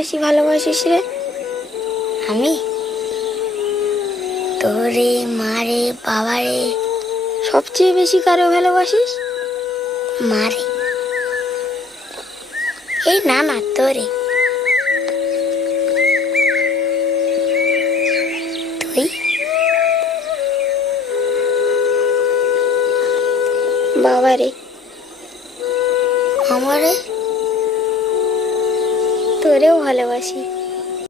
বেশি ভালোবাসিস রে? আমি তোরে, মারে, বাবারে। সবচেয়ে বেশি কারে ভালোবাসিস? মারে। এই না না, তোরে। তুই? বাবারে। আমারে। তোরেও ভালোবাসি।